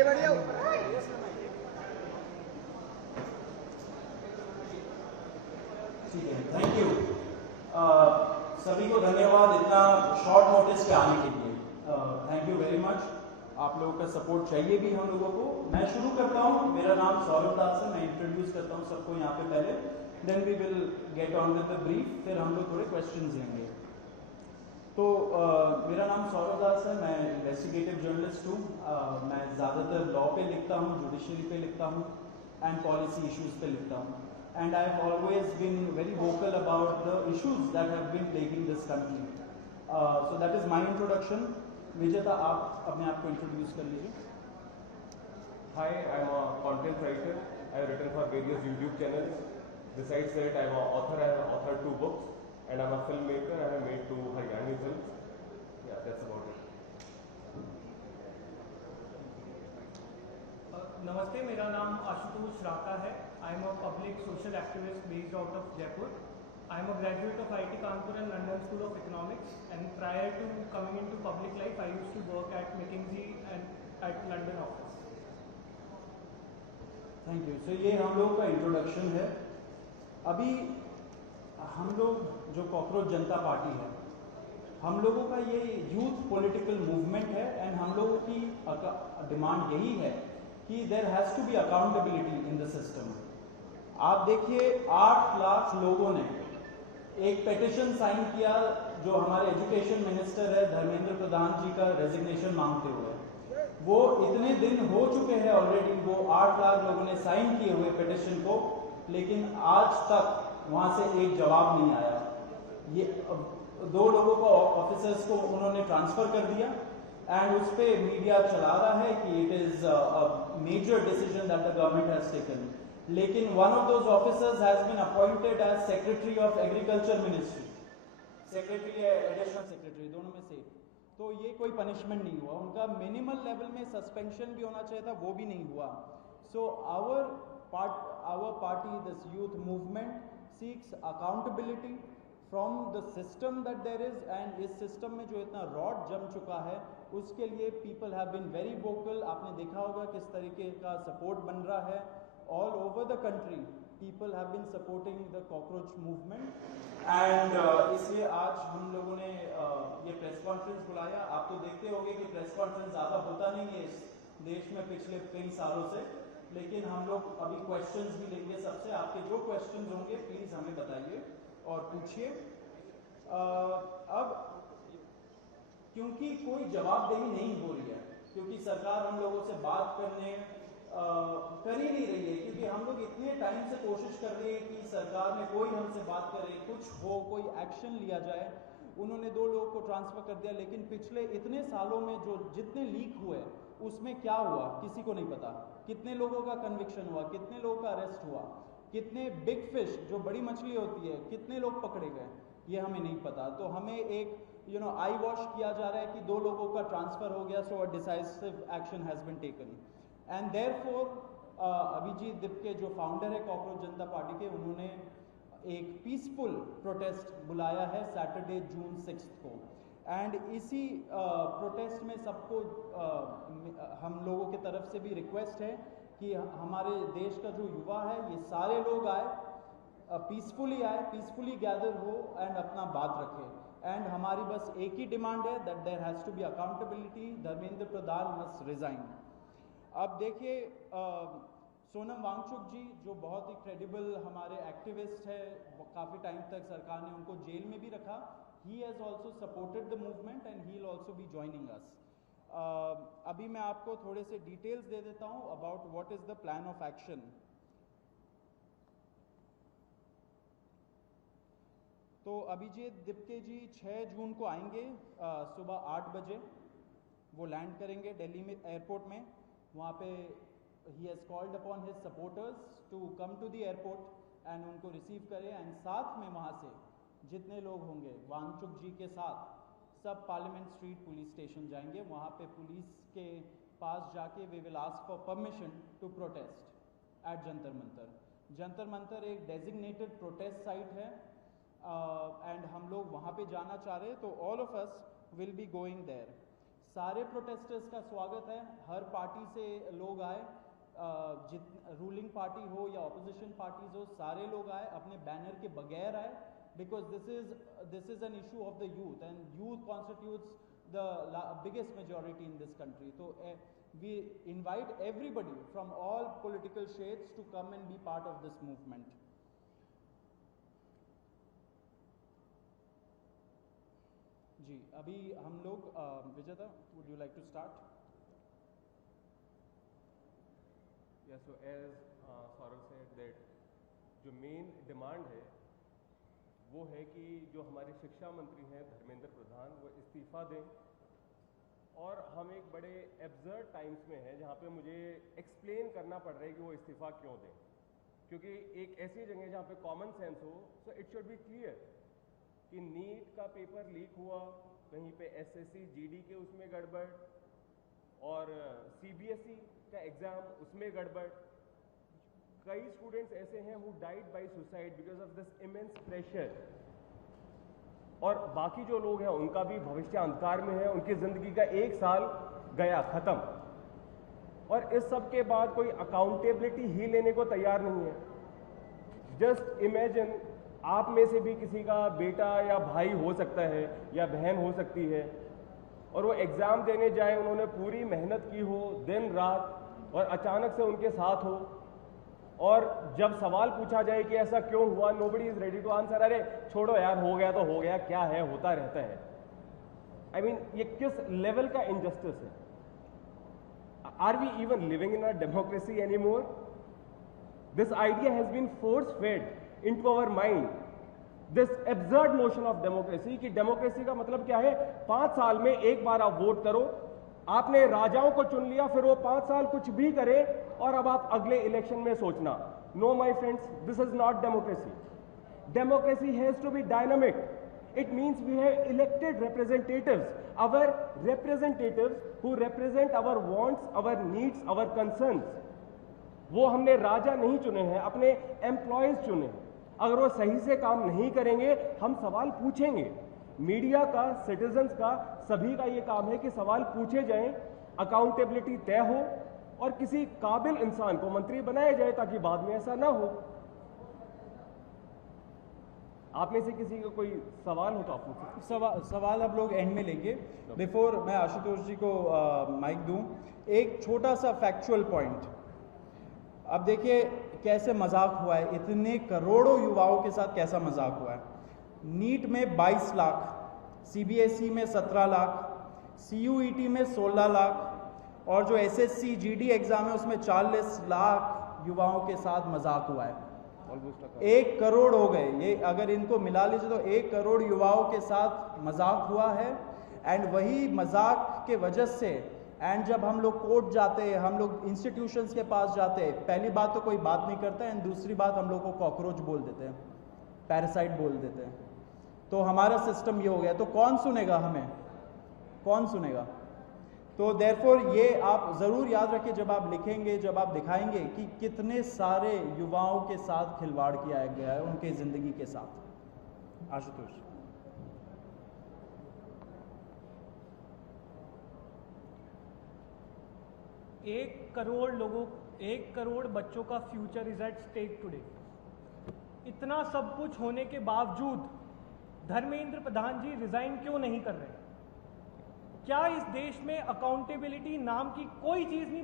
पीछे बैठ जाओ। ठीक है, थैंक यू। सभी को धन्यवाद इतना शॉर्ट नोटिस पे आने के लिए। Thank you very much. आप लोगों का सपोर्ट चाहिए भी हम लोगों को। मैं शुरू करता हूँ। मेरा नाम सौरभ दास है। मैं इंट्रोड्यूस करता हूँ सबको यहाँ पे पहले, then we will get on with the brief, फिर हम लोग थोड़े क्वेश्चंस लेंगे। तो मेरा नाम सौरभ दास है। मैं इन्वेस्टिगेटिव जर्नलिस्ट हूँ। मैं ज़्यादातर लॉ पे लिखता हूँ, जुडिशरी पे लिखता हूँ एंड पॉलिसी इश्यूज पे लिखता हूँ। And I have always been very vocal about the issues that have been plaguing this country. So that is my introduction. Vijeta, आप अपने आप को इंट्रोड्यूस कर लीजिए। Hi, I'm a content writer. I have written for various YouTube channels. Besides that, I'm an author. I have authored 2 books, and I'm a filmmaker. I have made 2 Haryani films. Yeah, that's about it. नमस्ते, मेरा नाम आशुतोष राका है। I am a public social activist based out of Jaipur. I am a graduate of IIT Kanpur and London School of Economics, and prior to coming into public life I used to work at McKinsey and at London office. Thank you. So ये हम लोग का introduction है। अभी हम लोग जो cockroach जनता party है, हम लोगों का ये यूथ पॉलिटिकल मूवमेंट है एंड हम लोगों की डिमांड यही है कि there has to be accountability in the system. आप देखिए 8 लाख लोगों ने एक पेटिशन साइन किया जो हमारे एजुकेशन मिनिस्टर है धर्मेंद्र प्रधान जी का रेजिग्नेशन मांगते हुए। वो इतने दिन हो चुके हैं ऑलरेडी, वो 8 लाख लोगों ने साइन किए हुए पेटिशन को, लेकिन आज तक वहां से एक जवाब नहीं आया। ये 2 लोगों को, ऑफिसर्स को उन्होंने ट्रांसफर कर दिया एंड उस पर मीडिया चला रहा है कि it is a major decision that the government has taken. लेकिन one of those officers has been appointed as secretary of agriculture ministry, secretary या एडिशनल सेक्रेटरी, दोनों में से। तो ये कोई पनिशमेंट नहीं हुआ उनका। मिनिमल लेवल में सस्पेंशन भी होना चाहिए था, वो भी नहीं हुआ। So our party, this youth movement seeks accountability from the system that there is, and इस सिस्टम में जो इतना रॉड जम चुका है उसके लिए people have been very vocal. आपने देखा होगा किस तरीके का सपोर्ट बन रहा है all over the country. People have been supporting the cockroach movement and इसलिए आज हम लोगों ने ये प्रेस कॉन्फ्रेंस बुलाया। आप तो देखते होंगे कि प्रेस कॉन्फ्रेंस ज़्यादा होता नहीं है इस देश में पिछले कई सालों से, लेकिन हम लोग अभी क्वेश्चंस भी लेंगे सबसे। आपके जो क्वेश्चंस होंगे प्लीज़ हमें बताइए और पूछिए। अब क्योंकि कोई जवाबदेही नहीं हो रही है, क्योंकि सरकार हम लोगों से बात करने कर ही नहीं रही है, क्योंकि हम लोग इतने टाइम से कोशिश कर रहे हैं कि सरकार में कोई हमसे बात करे, कुछ हो, कोई एक्शन लिया जाए। उन्होंने 2 लोगों को ट्रांसफर कर दिया, लेकिन पिछले इतने सालों में जो जितने लीक हुए उसमें क्या हुआ किसी को नहीं पता। कितने लोगों का कन्विक्शन हुआ, कितने लोगों का अरेस्ट हुआ, कितने बिग फिश जो बड़ी मछली होती है कितने लोग पकड़े गए, ये हमें नहीं पता। तो हमें एक आई वॉश किया जा रहा है कि 2 लोगों का ट्रांसफर हो गया, so a decisive action has been taken. And therefore Abhijit Dipke जो फाउंडर है कॉकरोच जनता पार्टी के, उन्होंने एक पीसफुल प्रोटेस्ट बुलाया है सैटरडे जून 6 को। एंड इसी प्रोटेस्ट में सबको हम लोगों की तरफ से भी रिक्वेस्ट है कि हमारे देश का जो युवा है ये सारे लोग आए, पीसफुली आए, पीसफुली गैदर हो एंड अपना बात रखें। एंड हमारी बस एक ही डिमांड है that there has to be accountability, Dharmendra Pradhan must resign. अब देखिए सोनम वांगचुक जी जो बहुत ही क्रेडिबल हमारे एक्टिविस्ट है, काफ़ी टाइम तक सरकार ने उनको जेल में भी रखा। He has also supported the movement and he will also be joining us. अभी मैं आपको थोड़े से डिटेल्स दे देता हूँ about what is the plan of action. तो अभिजीत दिपके जी 6 जून को आएंगे सुबह 8 बजे। वो लैंड करेंगे दिल्ली में एयरपोर्ट में। वहाँ पे ही has called upon his supporters to come to the airport and उनको रिसीव करें। एंड साथ में वहाँ से जितने लोग होंगे वांगचुक जी के साथ सब पार्लियामेंट स्ट्रीट पुलिस स्टेशन जाएंगे। वहाँ पे पुलिस के पास जाके we will ask for permission to protest at Jantar Mantar. Jantar Mantar एक डेजिग्नेटेड प्रोटेस्ट साइट है एंड हम लोग वहाँ पे जाना चाह रहे हैं, तो all of us will be going there. सारे प्रोटेस्टर्स का स्वागत है, हर पार्टी से लोग आए, रूलिंग पार्टी हो या ऑपोजिशन पार्टीज हो, सारे लोग आए, अपने बैनर के बगैर आए, because this is an issue of the youth and youth constitutes the biggest majority in this country. तो we invite everybody from all political shades to come and be part of this movement. जी, अभी हम लोग विजेता, would you like to start? Yeah, so as Saurav said that जो main demand है वो है कि जो हमारे शिक्षा मंत्री हैं धर्मेंद्र प्रधान वो इस्तीफा दें. और हम एक बड़े एब्सर्ड टाइम्स में हैं जहाँ पे मुझे एक्सप्लेन करना पड़ रहा है कि वो इस्तीफा क्यों दें, क्योंकि एक ऐसी जगह जहाँ पे कॉमन सेंस हो, so it should be clear कि नीट का पेपर लीक हुआ, कहीं पे एसएससी जीडी के उसमें गड़बड़, और सीबीएसई का एग्ज़ाम उसमें गड़बड़. कई स्टूडेंट्स ऐसे हैं who died by suicide because of this immense pressure, और बाकी जो लोग हैं उनका भी भविष्य अंधकार में है, उनकी ज़िंदगी का 1 साल गया ख़त्म, और इस सब के बाद कोई अकाउंटेबिलिटी ही लेने को तैयार नहीं है. जस्ट इमेजिन, आप में से भी किसी का बेटा या भाई हो सकता है या बहन हो सकती है, और वो एग्ज़ाम देने जाए, उन्होंने पूरी मेहनत की हो दिन रात, और अचानक से उनके साथ हो, और जब सवाल पूछा जाए कि ऐसा क्यों हुआ, nobody is ready to answer. अरे छोड़ो यार, हो गया तो हो गया, क्या है, होता रहता है. आई मीन ये किस लेवल का इनजस्टिस है? Are we even living in a democracy any more? This idea has been force fed into our mind, this absurd notion of democracy, कि डेमोक्रेसी का मतलब क्या है, 5 साल में एक बार आप वोट करो, आपने राजाओं को चुन लिया, फिर वो 5 साल कुछ भी करे, और अब आप अगले इलेक्शन में सोचना. No my friends, this is not democracy. Democracy has to be dynamic. It means we have elected representatives, our representatives who represent our wants, our needs, our concerns. वो हमने राजा नहीं चुने हैं, अपने एम्प्लॉयज चुने हैं. अगर वो सही से काम नहीं करेंगे, हम सवाल पूछेंगे. मीडिया का, सिटीजन्स का, सभी का ये काम है कि सवाल पूछे जाएं, अकाउंटेबिलिटी तय हो, और किसी काबिल इंसान को मंत्री बनाया जाए ताकि बाद में ऐसा ना हो. आप में से किसी का कोई सवाल हो तो आप पूछें. सवाल आप लोग एंड में लेंगे. बिफोर मैं आशुतोष जी को माइक दूं, एक छोटा सा फैक्चुअल पॉइंट. अब देखिए कैसे मजाक हुआ है, इतने करोड़ों युवाओं के साथ कैसा मजाक हुआ है. नीट में 22 लाख, सीबीएसई में 17 लाख, सीयूईटी में 16 लाख, और जो एसएससी जीडी एग्जाम है उसमें 40 लाख युवाओं के साथ मजाक हुआ है. 1 करोड़ हो गए ये, अगर इनको मिला लीजिए तो 1 करोड़ युवाओं के साथ मजाक हुआ है. एंड वही मजाक के वजह से, एंड जब हम लोग कोर्ट जाते हैं, हम लोग इंस्टीट्यूशंस के पास जाते हैं, पहली बात तो कोई बात नहीं करता है, एंड दूसरी बात हम लोग को कॉकरोच बोल देते हैं, पैरासाइट बोल देते हैं. तो हमारा सिस्टम ये हो गया. तो कौन सुनेगा हमें, कौन सुनेगा? तो देयरफॉर ये आप ज़रूर याद रखिए जब आप लिखेंगे, जब आप दिखाएंगे कि कितने सारे युवाओं के साथ खिलवाड़ किया गया है, उनके ज़िंदगी के साथ. आशुतोष. एक करोड़ बच्चों का future is at stake today. इतना सब कुछ होने के बावजूद धर्मेंद्र प्रधान जी रिजाइन क्यों नहीं कर रहे? क्या इस देश में अकाउंटेबिलिटी नाम की कोई चीज नहीं